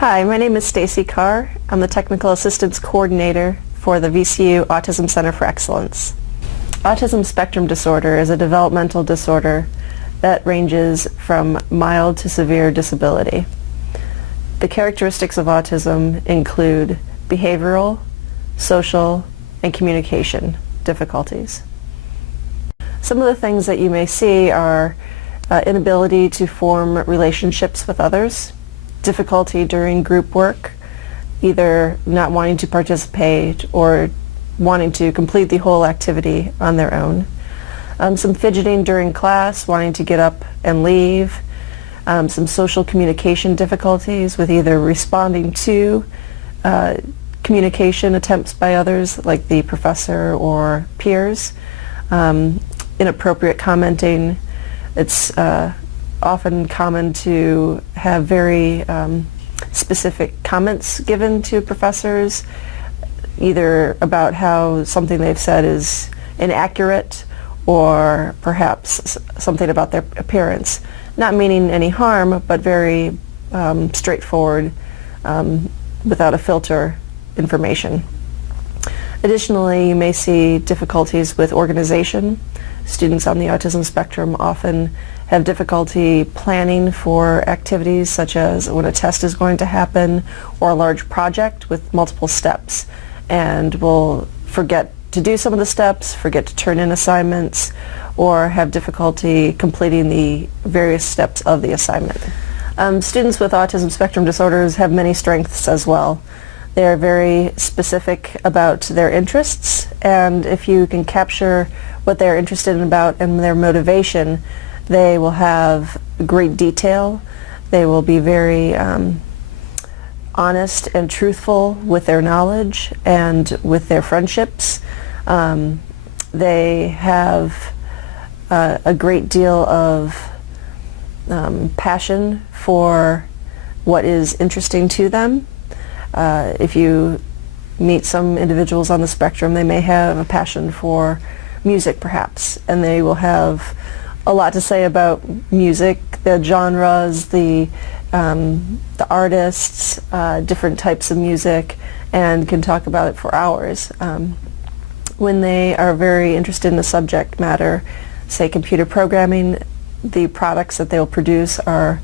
Hi, my name is Stacy Carr. I'm the Technical Assistance Coordinator for the VCU Autism Center for Excellence. Autism spectrum disorder is a developmental disorder that ranges from mild to severe disability. The characteristics of autism include behavioral, social, and communication difficulties. Some of the things that you may see are inability to form relationships with others, difficulty during group work, either not wanting to participate or wanting to complete the whole activity on their own. Some fidgeting during class, wanting to get up and leave. Some social communication difficulties with either responding to communication attempts by others, like the professor or peers. Inappropriate commenting. It's often common to have very specific comments given to professors, either about how something they've said is inaccurate or perhaps something about their appearance. Not meaning any harm, but very straightforward, without a filter information. Additionally, you may see difficulties with organization. Students on the autism spectrum often have difficulty planning for activities such as when a test is going to happen or a large project with multiple steps, and will forget to do some of the steps, forget to turn in assignments, or have difficulty completing the various steps of the assignment. Students with autism spectrum disorders have many strengths as well. They are very specific about their interests, and if you can capture what they're interested in about and their motivation, they will have great detail. They will be very honest and truthful with their knowledge and with their friendships. They have a great deal of passion for what is interesting to them. If you meet some individuals on the spectrum, they may have a passion for music perhaps, and they will have a lot to say about music, the genres, the artists, different types of music, and can talk about it for hours. When they are very interested in the subject matter, say computer programming, the products that they'll produce are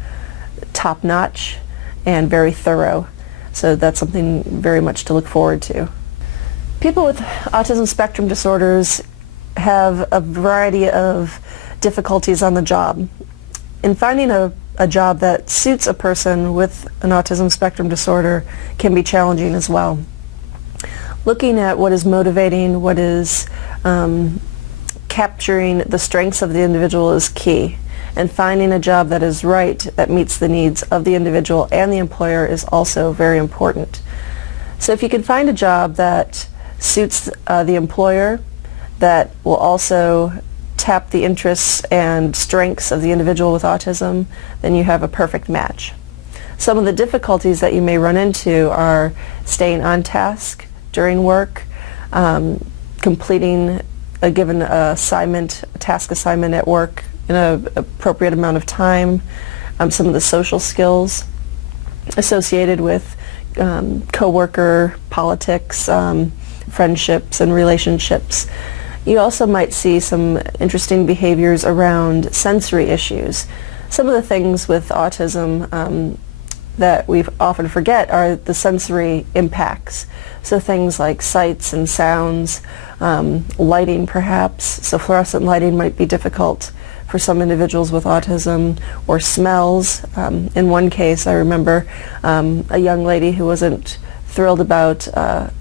top-notch and very thorough. So that's something very much to look forward to. People with autism spectrum disorders have a variety of difficulties on the job. In finding a job that suits a person with an autism spectrum disorder can be challenging as well. Looking at what is motivating, what is capturing the strengths of the individual is key, and finding a job that is right, that meets the needs of the individual and the employer, is also very important. So if you can find a job that suits the employer, that will also tap the interests and strengths of the individual with autism, then you have a perfect match. Some of the difficulties that you may run into are staying on task during work, completing a given assignment, a task assignment at work in an appropriate amount of time, some of the social skills associated with coworker politics, friendships and relationships. You also might see some interesting behaviors around sensory issues. Some of the things with autism that we often forget are the sensory impacts. So things like sights and sounds, lighting perhaps. So fluorescent lighting might be difficult for some individuals with autism, or smells. In one case I remember a young lady who wasn't thrilled about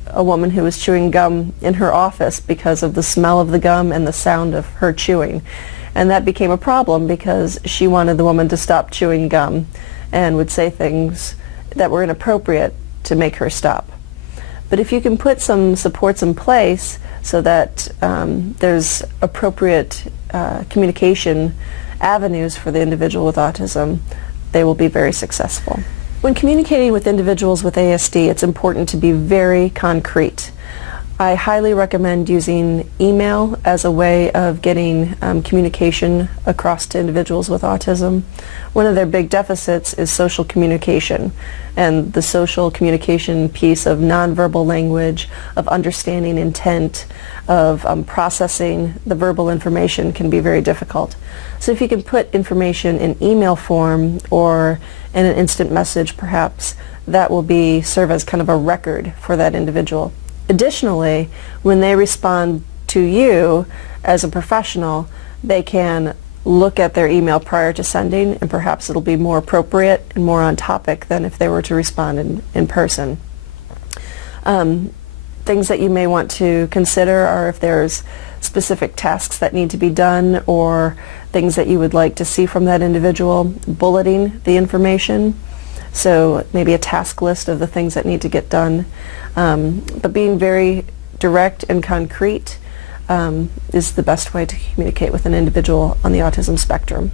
a woman who was chewing gum in her office because of the smell of the gum and the sound of her chewing. And that became a problem because she wanted the woman to stop chewing gum and would say things that were inappropriate to make her stop. But if you can put some supports in place so that there's appropriate communication avenues for the individual with autism, they will be very successful. When communicating with individuals with ASD, it's important to be very concrete. I highly recommend using email as a way of getting communication across to individuals with autism. One of their big deficits is social communication, and the social communication piece of nonverbal language, of understanding intent, of processing the verbal information can be very difficult. So if you can put information in email form or in an instant message perhaps, that will serve as kind of a record for that individual. Additionally, when they respond to you as a professional, they can look at their email prior to sending, and perhaps it'll be more appropriate and more on topic than if they were to respond in person. Things that you may want to consider are if there's specific tasks that need to be done or things that you would like to see from that individual, bulleting the information. So maybe a task list of the things that need to get done. But being very direct and concrete is the best way to communicate with an individual on the autism spectrum.